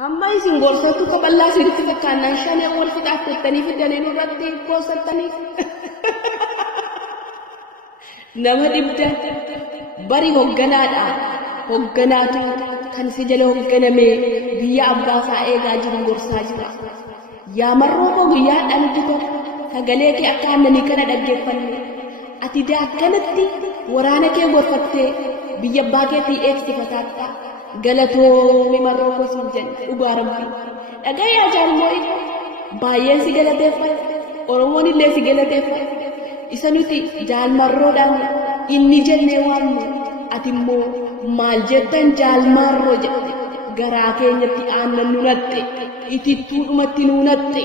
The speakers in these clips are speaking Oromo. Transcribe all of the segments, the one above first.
Hamma isin gorsatu qaballaa sirriitti fakkaannaan shanee wal fixaattanii fidanii irratti goosatanii nama dhibda bari hogganaadha. Hogganaatu kan si jala hogganame biyya abbaa isaa eegaa jiru gorsaa jira. Yaa marroo koo guyyaadhaan dito sagalee kee akka aannanii kana dhaggeeffanne ati daakkanatti waraana kee gorfattee biyya abbaa keetii eegsifataadha. Galatoomi marroo koo siin jenna dhugaa rabbii. Dhagayaa jaalmooi baay'een si galateeffata. Oromoon illee si galateeffata. Isa nuti jaalmarroodhaan inni jennee waamnu ati immoo maal jettan jaalmarroo jette garaa keenyatti aannan nunatte itittuudhumatti nunatte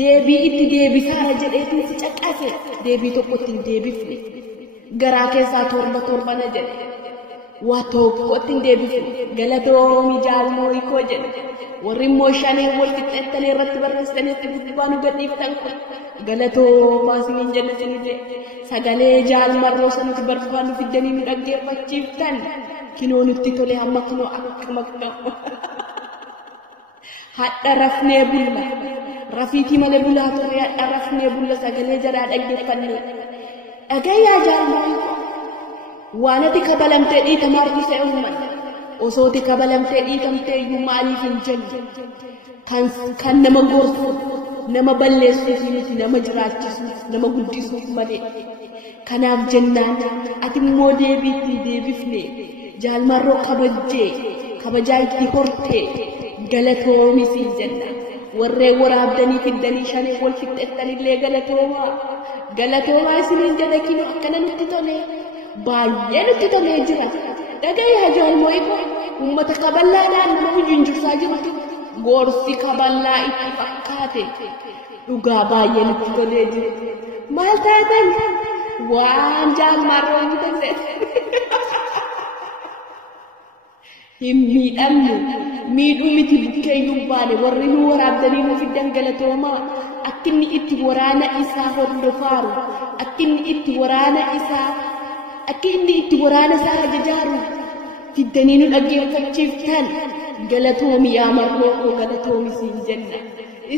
deebii itti deebisaara jedheetiin si caqase deebii tokkotti hin deebifne garaa keessaa torba na jedhe waa tokkotti hin deebifne galatoomi jaalmooi koo jedhe warri immoo shanee wal qixxeettanii irratti barreessaniitti gubbaa nu gadhiiftan kun galatoomaa isiniin jenna isinite sagalee jaalmarroo sanatti barbaannu fiddanii nu dhaggeeffachiiftan kinoo nutti tole hamma kinoo akkam hadha rafnee bulla rafiitii malee bulaa ture hadha rafnee bulla sagalee jalaa dhaggeeffanne dhagayaa jaalmarroo waan ati kabalamtee dhiitamaa argise uummanni osooti kabalamtee dhiitamtee iyyuu maaliif hin jennu kan nama gorsu nama balleessuuf miti nama jiraachisuuf nama guddisuuf malee kanaaf jennaan ati immoo deebiitti deebifne jaalmarroo kabajaa itti hortee galatoomi siin jenna warreen waraabdanii fiddanii shanee wal fixxeettanillee galatoomaa isiniin jedha kinoo akkana nutti tole baay'ee nutti tolee jira. Dhagayaa jaalmooi koo uummata kaballaadhaan nama wujjinjirsaa jirtu gorsi kaballaa itti fakkaate dhugaa baay'ee nutti tolee jira. Maal taatan waan jaalmarroo inni ta'e hin miidhamne miidhuu miti bukkeeyyuu baane warri nu waraabdanii nu fiddan galatoomaa akka inni itti waraana isaa hordofaaru akka inni itti waraana isaa ajajaaru fiddanii nu dhaggeeffachiiftan galatoomi yaa marroo koo galatoomi siin jenna.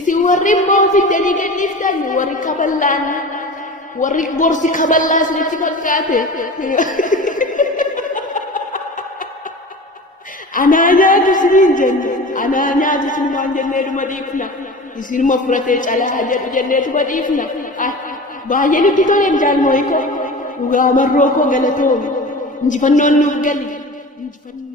Isin warri immoo fiddanii gadhiiftan warri kaballaan warri gorsi kaballaa isinitti fakkaate anaa nyaatu isiniin jenne anaa nyaatu isinumaan jennee dhuma dhiifna isinuma fudhatee calaa jedhu jennee dhuma dhiifna baay'ee nutti toleen jaalmooi koo dhugaa marroo koo galatoomi injifannoon nuuf gali injifannoon